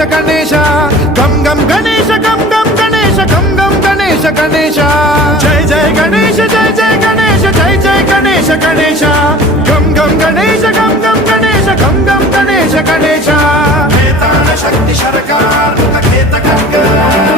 గణేశ గణేశ గం గం గణేశ గం గం గణేశ గం గం గణేశ గణేశ జయ జయ గణేశ జయ జయ గణేశ జయ జయ గణేశ గణేశ గం గం గణేశ గం గం గణేశ గం గం గణేశ గణేశ వేతాళ శక్తి శరకార్ ఖేత ఖడ్గ